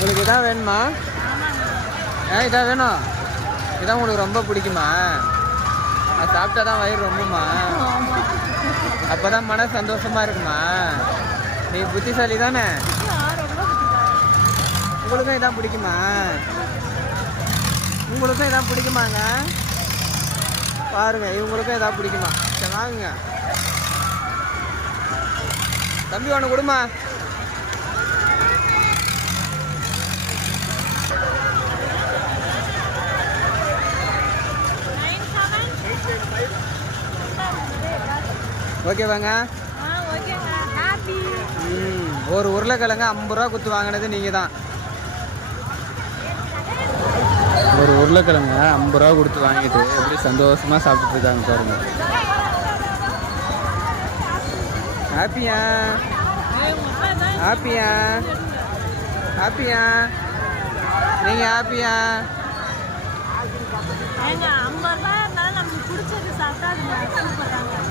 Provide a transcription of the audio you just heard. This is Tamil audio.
உங்களுக்கு இதான் வேணுமா? இதான் வேணும். இதான் உங்களுக்கு ரொம்ப பிடிக்குமா? அது சாப்பிட்டா தான் வயிறு ரொம்பமா? அப்போ தான் மன சந்தோஷமாக இருக்குமா? நீ புத்திசாலி தானே? உங்களுக்கும் இதான் பிடிக்குமா? உங்களுக்கும் இதான் பிடிக்குமாங்க? பாருங்க, இவங்களுக்கும் இதான் பிடிக்குமா? சரி வாங்குங்க. தம்பி ஒன்று கொடுமா. ஓகேவாங்க? ஒரு உருளைக்கிழங்கு 50 ரூபா கொடுத்து வாங்கினது நீங்கள் தான். ஒரு உருளைக்கிழங்கு 50 ரூபா கொடுத்து வாங்கிட்டு எப்படி சந்தோஷமாக சாப்பிட்டுட்டு இருக்காங்க பாருங்க. ஹாப்பியா? ஹாப்பியா? ஹாப்பியா? நீங்கள் ஹாப்பியா? ஏங்க 50 ரூபாய் இருந்தாலும் நமக்கு பிடிச்சது சாப்பிட்டா அது சூப்பர் தாங்க.